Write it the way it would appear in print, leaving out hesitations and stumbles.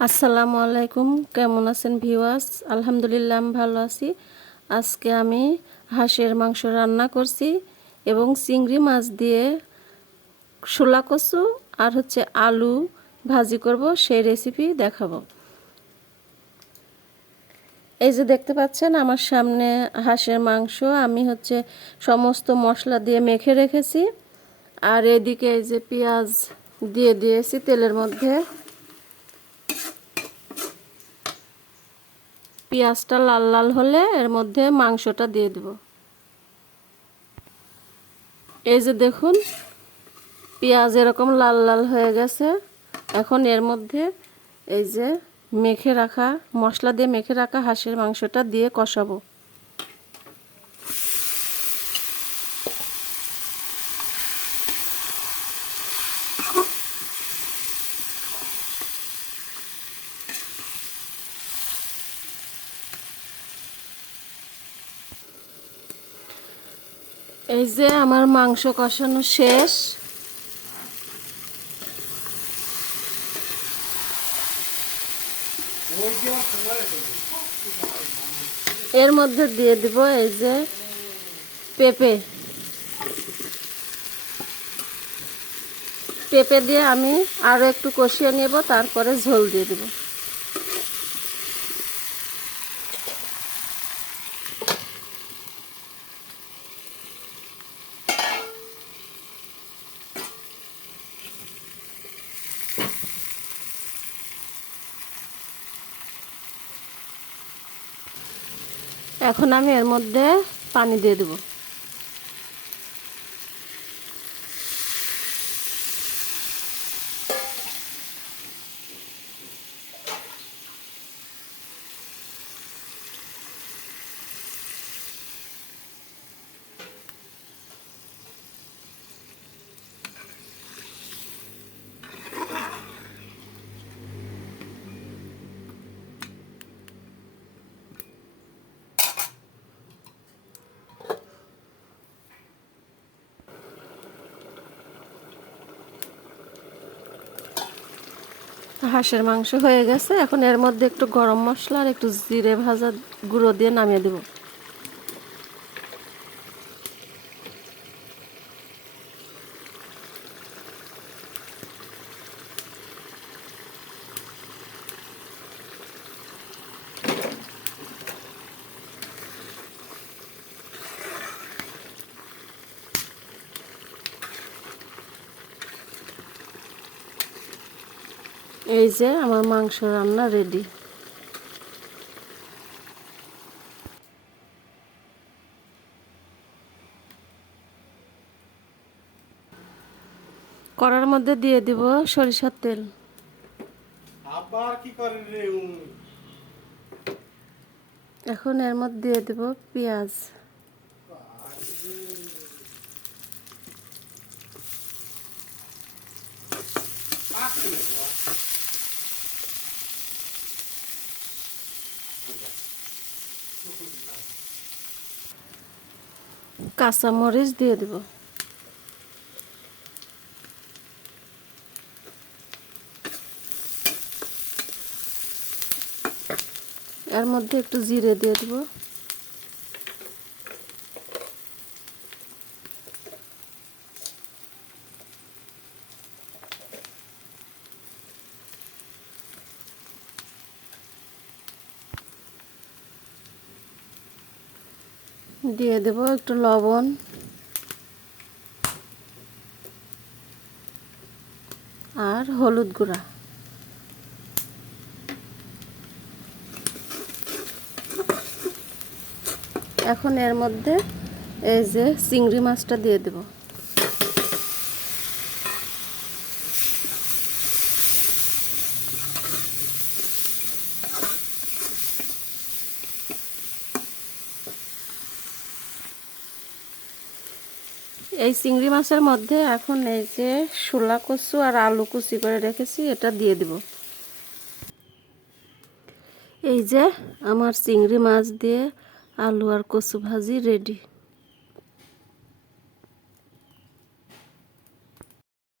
আসসালামু আলাইকুম, কেমন আছেন ভিউয়ার্স? আলহামদুলিল্লাহ আমি ভালো আছি। আজকে আমি হাঁসের মাংস রান্না করছি এবং চিংড়ি মাছ দিয়ে শোলা কচু আর আলু ভাজি করব, সেই রেসিপি দেখাবো। এই যে দেখতে পাচ্ছেন আমার সামনে হাঁসের মাংস, আমি সমস্ত মশলা দিয়ে মেখে রেখেছি। আর এদিকে এই যে পেঁয়াজ দিয়ে দিয়েছি তেলের মধ্যে। পেঁয়াজটা লাল লাল হলে এর মধ্যে মাংসটা দিয়ে দেব। এই যে দেখুন পেঁয়াজ এরকম লাল লাল হয়ে গেছে। এখন এর মধ্যে এই যে মেখে রাখা মশলা দিয়ে মেখে রাখা হাঁসের মাংসটা দিয়ে কষাবো। এই যে আমার মাংস কষানো শেষ। এর মধ্যে দিয়ে দিব এই যে পেঁপে দিয়ে আমি আরো একটু কষিয়ে নেব, তারপরে ঝোল দিয়ে দেব। এখন আমি এর মধ্যে পানি দিয়ে দেব। হাঁসের মাংস হয়ে গেছে। এখন এর মধ্যে একটু গরম মশলা আর একটু জিরে ভাজা গুঁড়ো দিয়ে নামিয়ে দেব। এই যে আমার মাংস রান্না রেডি। কড়ার মধ্যে দিয়ে দিব সরিষার তেল। আবার কি করে রে? এখন এর মধ্যে দিয়ে দেব পেঁয়াজ। কাঁচামরিচ দিয়ে দেব। এর মধ্যে একটু জিরে দিয়ে দেব। দিয়ে দেব একটু লবণ আর হলুদ গুঁড়া। এখন এর মধ্যে এই যে চিংড়ি মাছটা দিয়ে দেব। এই চিংড়ি মাছের মধ্যে এখন এই যে শোলা কচু আর আলু কুচি করে রেখেছি, এটা দিয়ে দেব। এই যে আমার চিংড়ি মাছ দিয়ে আলু আর কচু ভাজি রেডি।